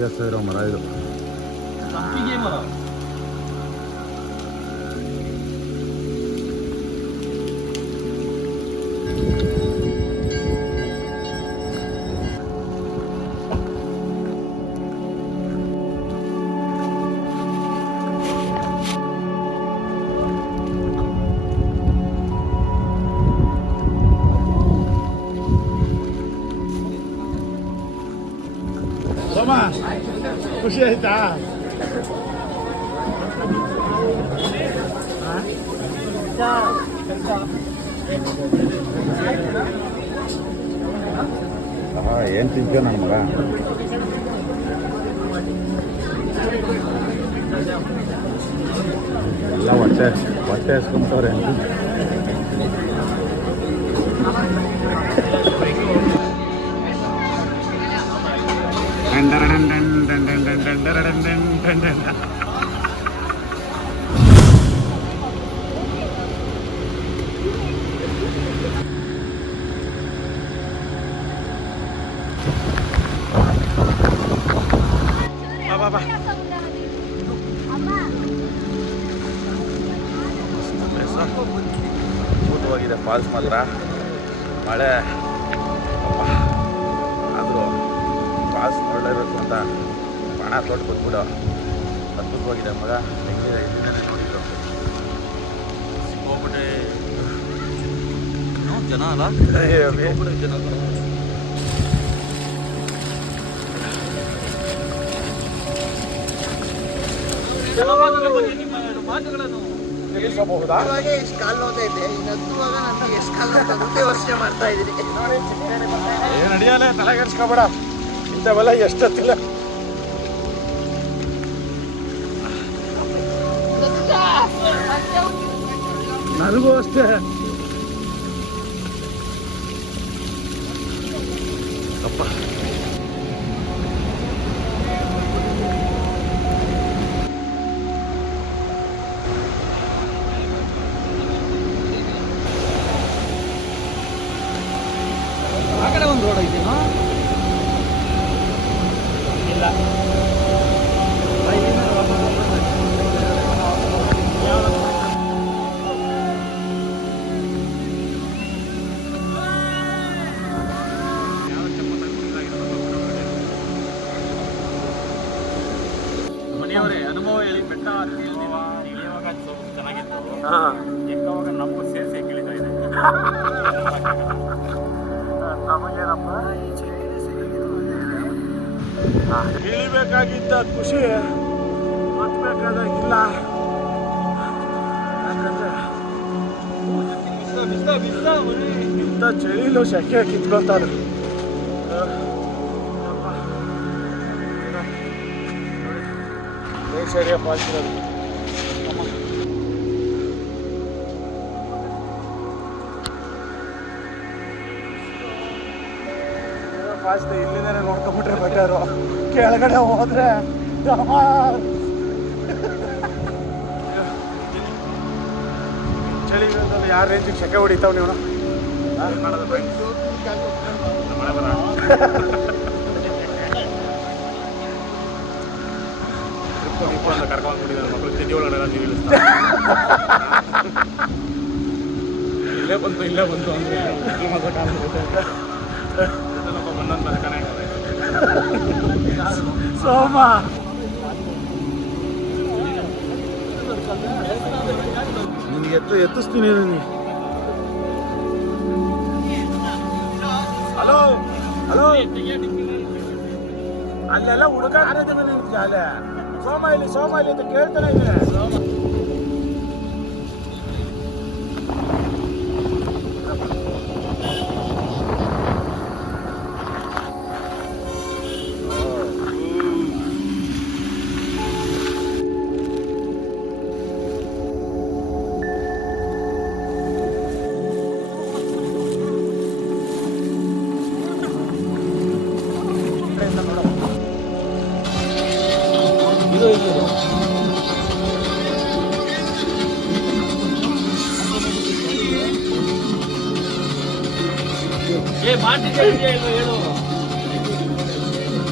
ಇತಿಹಾಸ ಇರೋ ಮರ ಇದು. ಮರ ಖುಷಿ ಆಯ್ತಾ? ಏನು ತಿಂತೀಯ ನನ್ನ ಮಗ? ಎಲ್ಲ ಹೊಟ್ಟೆ ಹಸ್ಕೊಂತವ್ರೆ. ಅದ್ಭುತವಾಗಿದೆ ಫಾಲ್ಸ್ ಮಾತ್ರ. ಮಳೆ ಆದರೂ ಫಾಲ್ಸ್ ನೋಡಲೇಬೇಕು ಅಂತ ಪಣ ತೊಟ್ಟು ಬಂದ್ಬಿಡು. ಅದ್ಭುತವಾಗಿದೆ ಮಗ. ಹೆಂಗಿದೆ ಇಲ್ಲಿಂದಲೇ ನೋಡಿದ್ರು ಸಿಕ್ಕೋಗ್ಬಿಟ್ಟೆ ಜನ ಅಲ್ಲ, ಜನ ಮಾತುಗಳನ್ನು ತಿಳಿಸಬಹುದಾ? ಎಷ್ಟು ಕಾಲು ನೋತಾ ಇದೆ, ಇನ್ನು ಹತ್ತುವಾಗ ನನಗೆ ಎಷ್ಟು ಕಾಲು ನೋತಾ ವರ್ಷ ಮಾಡ್ತಾ ಇದ್ದೀನಿ. ಏನು ಅಡಿಯಲ್ಲ, ತಲೆಗೆಡ್ಸ್ಕೊಬೇಡ. ಇಂಥವೆಲ್ಲ ಎಷ್ಟೊತ್ತಿಲ್ಲ. ನನಗೂ ಅಷ್ಟೇ. ಅಪ್ಪ ಆ ಕಡೆ ಒಂದು ರೋಡ್ ಐತೇನೋ? ಇಲ್ಲ, ಮನೆಯವರೇ ಅನುಭವ ಹೇಳಿ. ಬೆಟ್ಟ ಇಳಿಯುವಾಗ ಚೆನ್ನಾಗಿತ್ತು, ಎಕ್ಕವಾಗ ನಮಗೂ ಸೇರಿಸಿ ಇಳಿತಾ ಇದೆ. ನಮಗೇನಪ್ಪ ಇಳಿಬೇಕಾಗಿದ್ದ ಖುಷಿ ಹತ್ಬೇಕಾದಾಗಿಲ್ಲ. ಯಾಕಂದ್ರೆ ಇಂಥ ಚಳಿಲು ಶೆಕೆ ಕಿತ್ಕೊಂತಾರೆ. ಸರಿಯ ಫಾಲ್ಸ್ ಇರೋದು. ಫಾಲ್ಸ್ ಇಲ್ಲಿಂದನೇ ನೋಡ್ಕೊಂಬಿಟ್ರೆ ಬೆಟರು. ಕೆಳಗಡೆ ಹೋದ್ರೆ ಚಳಿಗಾಲದಲ್ಲಿ ಯಾರ ರೇಂಜಿಗೆ ಶೆಕೆ ಹೊಡಿತಾವ್ ನೀವು? ಇಲ್ಲೇ ಬಂತು ಅಂದ್ರೆ ಸೋಮ ನಿನಗೆ ಎತ್ತಿಸ್ತೀನಿ. ನನಗೆ ಹಲೋ ಹಲೋ, ಅಲ್ಲೆಲ್ಲ ಹುಡುಗ ಆರೋಗ್ಯ ಮೇಲೆ ಇರ್ತೀಯ. ಅಲ್ಲೇ ಸೋಮ ಇಲ್ಲಿ ಅಂತ ಕೇಳ್ತಾನೆ ಇದ್ದೀನಿ.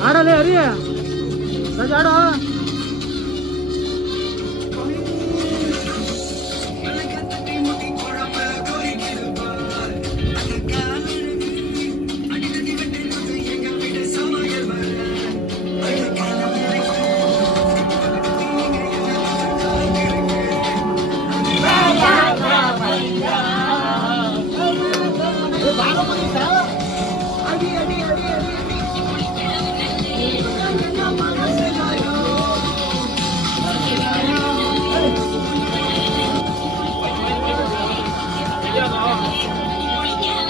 ಆಡಲೇ ಅರಿಯ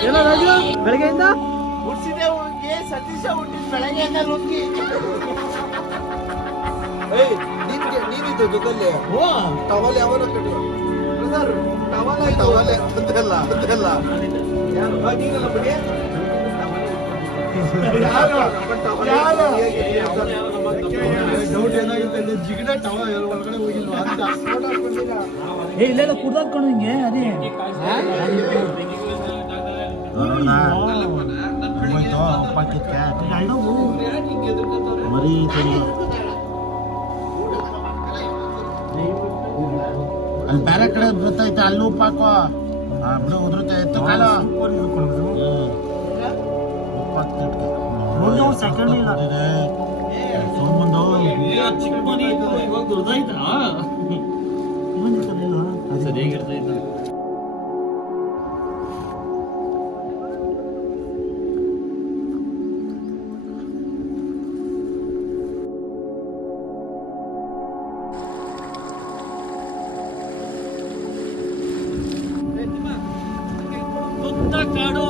ಏನೋ ರಾಜು ಬೆಳಗ್ಗೆಯಿಂದ ಹುಡ್ಸಿದೆ ಹುಡುಗಿ ಸತೀಶ ಹುಟ್ಟಿದ ಬೆಳಗ್ಗೆಯಿಂದ ನುಗ್ಗಿ ನೀನಿದ್ದು ಜೊತೆಲಿ ಓ ಟವಲ್ ಯಾವಾಗ ಕಟ್ಟಿ ಟವಲ್ ಅದೆಲ್ಲ ನೀನಲ್ಲ ಬಿಡಿ ಡೌಟ್ ಏನಾಗುತ್ತೆ ಅಂದ್ರೆ ಜಿಗಡೆ ಟವಲ್ ಒಳಗಡೆ ಹೋಗಿಲ್ವಾ ಅಂತ ಏ ಇಲ್ಲೆಲ್ಲ ಕುಡ್ದಾಕೊಂಡು ಹಿಂಗೆ ಅದೇ ಮರಿ ಅಲ್ಲಿ ಬೇರೆ ಕಡೆ ಬರ್ತೈತೆ ಅಲ್ಲಿ ಉಪ್ಪು ಹಾಕೋ ಬಿಡು ಉದುರುತ್ತೆ ಎತ್ತು ಕಾಲ ಉಪ್ಪು ಸೆಕೆಂಡ್ ಇಲ್ಲ ಸೋಮಂದು ಚಿಕ್ಕ ಮನೆ ಇತ್ತು ಇವಾಗ ದೊಡ್ಡದಾಯ್ತಾ ಸರಿಯಾಗಿರ್ತೈತ ಸುತ್ತ ಕಾಡು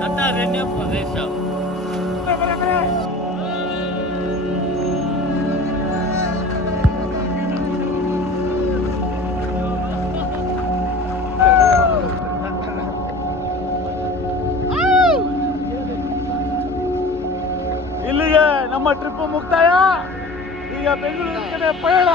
ದಟ್ಟಾರಣ್ಯ ಪ್ರದೇಶ ಇಲ್ಲಿಗೆ ನಮ್ಮ ಟ್ರಿಪ್ ಮುಕ್ತಾಯ. ಈಗ ಬೆಂಗಳೂರು ಕಡೆ ಪಯಣ.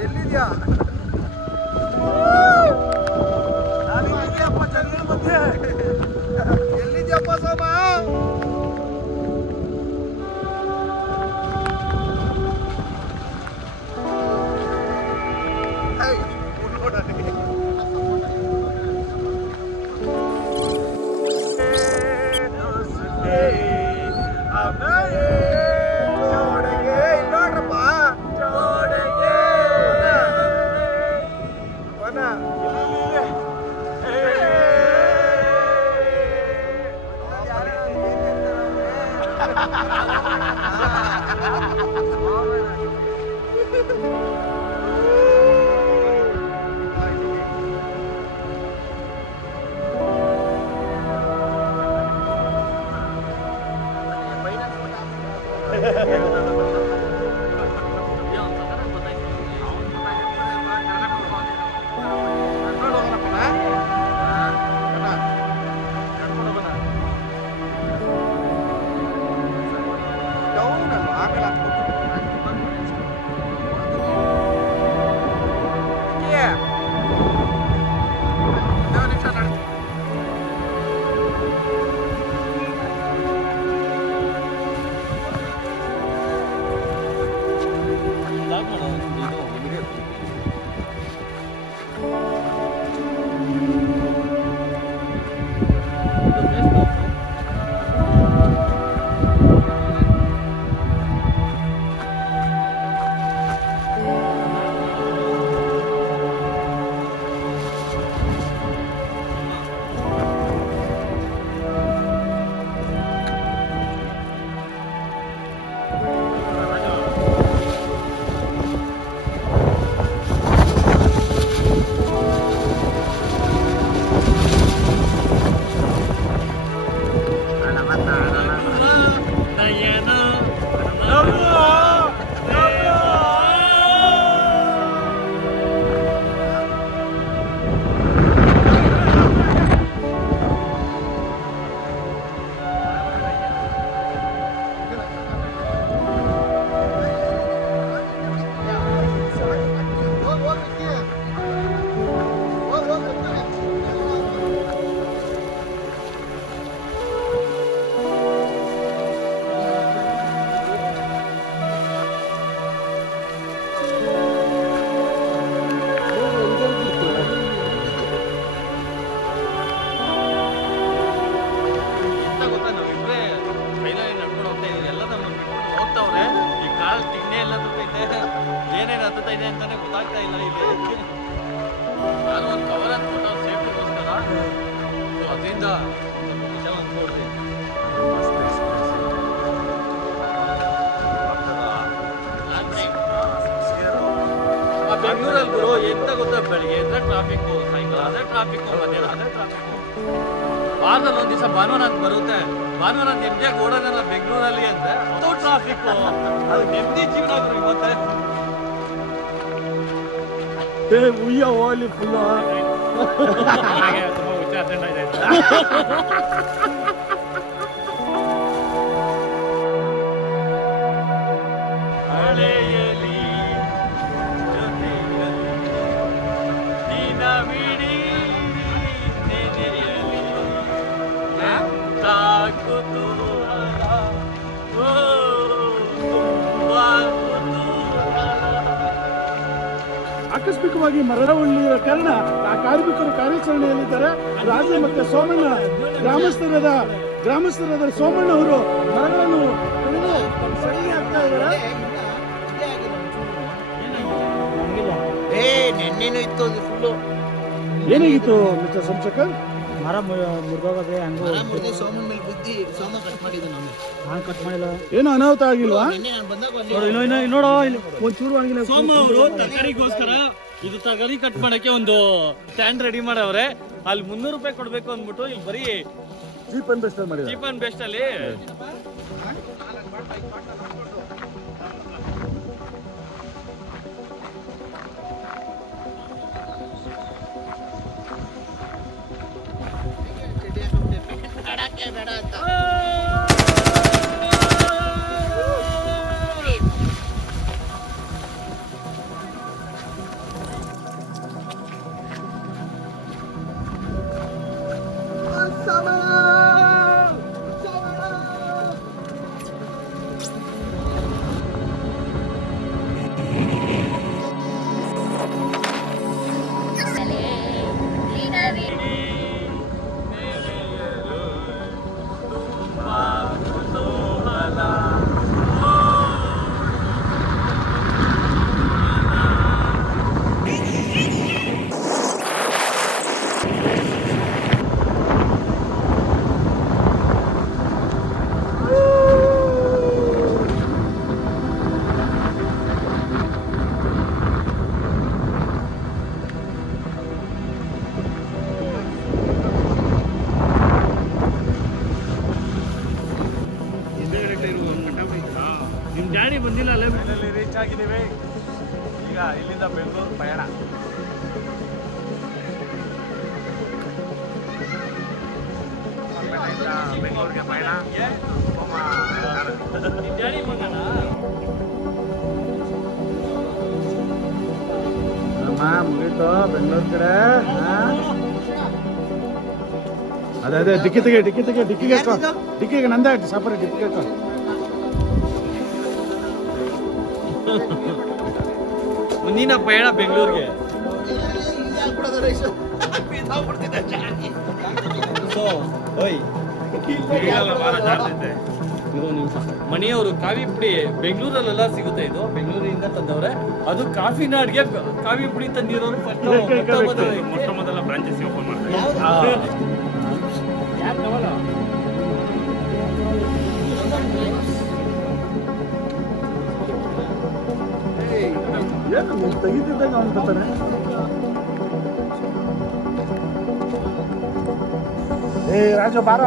ಎಲ್ಲಿದ್ಯಾ? ಎಲ್ಲಿದ್ಯಪ್ಪ ಸೋಮ? ನೋಡ್ರಪ್ಪ ಆಗ್ತಾ ಇದೆ ಅಂತಾನೆ ಗೊತ್ತಾಗ್ತಾ ಇಲ್ಲ ಇಲ್ಲಿ. ನಾನು ಒಂದು ಕವರ್ ಅಂದ್ಬಿಟ್ಟು ಸೇಫ್ಟಿಗೋಸ್ಕರ ಅದರಿಂದ ನಿಜ ಅಂದ್ಕೊಡ್ತೀನಿ. ಬೆಂಗಳೂರಲ್ಲಿ ಗುರು ಎಂತ ಗೊತ್ತಾ, ಬೆಳಿಗ್ಗೆ ಎದ್ರೆ ಟ್ರಾಫಿಕ್ಕು, ಸಾಯಂಕಾಲ ಅದೇ ಟ್ರಾಫಿಕ್ಕು, ಮಧ್ಯಾಹ್ನ ಅದೇ ಟ್ರಾಫಿಕ್ಕು. ವಾರದಲ್ಲಿ ಒಂದು ದಿವಸ ಭಾನುವಾರ ಅಂತ ಬರುತ್ತೆ, ಭಾನುವಾರ ನೆಮ್ಮದಿಯಾಗಿ ಓಡೋದಲ್ಲ ಬೆಂಗಳೂರಲ್ಲಿ ಅಂದ್ರೆ ಅದು ಟ್ರಾಫಿಕ್ಕು. ಅದು ನೆಮ್ಮದಿ ಜೀವನ ಗುರು ಇವತ್ತೆ. ಉಯ್ಯ ಹೋಗ್ಲಿ ಫುಲ್ ಹಳೆಯಲಿ ಜೊತೆಯಲಿ ದಿನ ಬಿಡಿ ನೆನೆಯಲಿ ಎಂತ ಕುತೂಹಲ, ಓ ತುಂಬಾ ಕುತೂಹಲ. ಆಕಸ್ಮಿಕವಾಗಿ ಮರದ ಉಳಿದ ಕಾರಣ ಆ ಕಾರ್ಮಿಕರು ಕಾರ್ಯಾಚರಣೆಯಲ್ಲಿದ್ದಾರೆ. ರಾಜು ಮತ್ತೆ ಸೋಮಣ್ಣ ಗ್ರಾಮಸ್ಥರಾದ ಸೋಮಣ್ಣ ಅವರು ಮರಗಳನ್ನು ಕಡಿದು ಸಡಿಗೆ ಹಾಕ್ತಾ ಇದ್ದಾರೆ. ನೆನ್ನೆನೂ ಇತ್ತು ಅದು ಫುಲ್ಲು ಏನಾಗಿತ್ತು ಮಿಸ್ಟರ್ ಸೋಮಶೇಖರ್? ಮರ ಮುರಿದೋಗದೆ ಹಂಗೂ ಸೋಮನ್ ಮೇಲೆ ಬುದ್ಧಿ ಸೋಮ ಕಟ್ ಮಾಡಿದ್ದು ನಾನು ಕಟ್ ಮಾಡಿಲ್ಲ. ಏನು ಅನಾಹುತ ಆಗಿಲ್ವಾ? ನಿನ್ನೆ ನಾನು ಬಂದಾಗ ನೋಡೋ ಒಂಚೂರು ಆಗಿಲ್ಲ. ಸೋಮ ಅವರು ತರಕಾರಿಗೋಸ್ಕರ ಇದು ತರಕಾರಿ ಕಟ್ ಮಾಡಕ್ಕೆ ಒಂದು ಸ್ಟ್ಯಾಂಡ್ ರೆಡಿ ಮಾಡವ್ರೆ. ಅಲ್ಲಿ 300 ರೂಪಾಯಿ ಕೊಡ್ಬೇಕು ಅಂದ್ಬಿಟ್ಟು ಇಲ್ಲಿ ಬರೀ ಚೀಪ್ ಅಂಡ್ ಬೆಸ್ಟ್ ಮಾಡಿದ್ದಾರೆ. ಚೀಪ್ ಅಂಡ್ ಬೆಸ್ಟ್ ಅಲ್ಲಿ ಬೇಡ ಅಂತ ನಿಮ್ ಡ್ಯಾಡಿ ಬಂದಿಲ್ಲ ಅಲ್ಲೇ ರೀಚ್ ಆಗಿದ್ದೀವಿ. ಈಗ ಇಲ್ಲಿಂದ ಬೆಂಗಳೂರು ಪಯಣ. ಬೆಂಗಳೂರಿಗೆ ಪಯಣ. ನಿಮ್ ಡ್ಯಾಡಿ ಬಂದಣ ಮುಗೀತು ಬೆಂಗಳೂರು ಕಡೆ. ಅದೇ ಡಿಕ್ಕಿಗೆ ನಂದೇ ಸಾಪರ ಡಿಕ್ಕಿಗೆ ಮುಂದಿನ ಪಯಣ ಬೆಂಗಳೂರಿಗೆ. ಮಣಿಯವರು ಕಾಫಿ ಪುಡಿ ಬೆಂಗಳೂರಲ್ಲೆಲ್ಲ ಸಿಗುತ್ತೆ. ಇದು ಬೆಂಗಳೂರಿನಿಂದ ತಂದವ್ರೆ. ಅದು ಕಾಫಿ ನಾಡ್ಗೆ ಕಾಫಿ ಪುಡಿ ತಂದಿರೋರು ಮೊಟ್ಟ ಮೊದಲ ಬ್ರಾಂಚಸ್ ಓಪನ್ ಮಾಡ್ತಾರೆ. ತೆಗಿತಿದ್ದಾಗ ಅವನು ಬರ್ತಾನೆ. ರಾಜು ಬಾರ.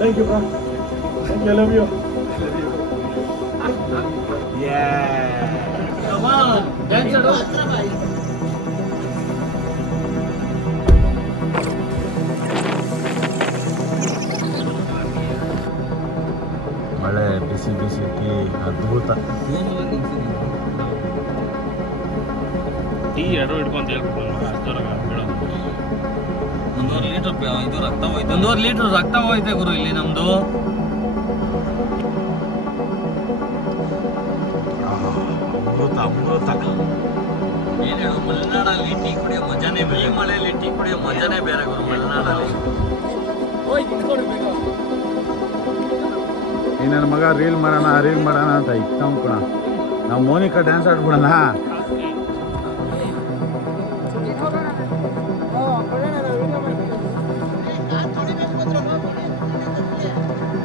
Thank you, bro. Thank you. I love you. Yeah. Come on, dance it up. ಮಳೆ ಬಿಸಿ ಬಿಸಿ ಟೀ ಅದ್ಭುತ. ಟೀ 2 ಹಿಡ್ಕೊಂತ ಹೇಳ್ಬೇಕು. 1.5 ಲೀಟರ್ ಇದು ರಕ್ತ ಹೋಯ್ತು. 1.5 ಲೀಟರ್ ರಕ್ತ ಹೋಯ್ತೆ ಗುರು ಇಲ್ಲಿ ನಮ್ದು. ಅಮೃತ. ಏನ್ ಹೇಳು, ಮಲೆನಾಡಲ್ಲಿ ಟೀ ಕುಡಿಯೋ ಮಜಾನೇ ಬೇರೆ. ಈ ಮಳೆಯಲ್ಲಿ ಟೀ ಕುಡಿಯೋ ಮಜಾನೇ ಬೇರೆ ಗುರು ಮಲೆನಾಡಲ್ಲಿ. ಈ ನನ್ನ ಮಗ ರೀಲ್ ಮಾಡೋಣ ಅಂತ ಇತ್ತು ಕಣ. ನಾವು ಮೋನಿಕಾ ಡ್ಯಾನ್ಸ್ ಆಡ್ಬಿಡೋಣ.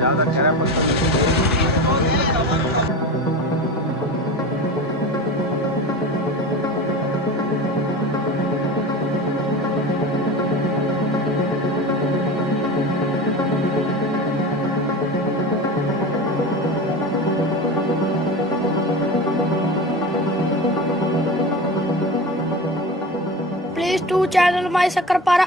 ಯಾವ್ದೋ ಕೆರೆ ಪಕ್ಕ. Please to channel My Sakarpara.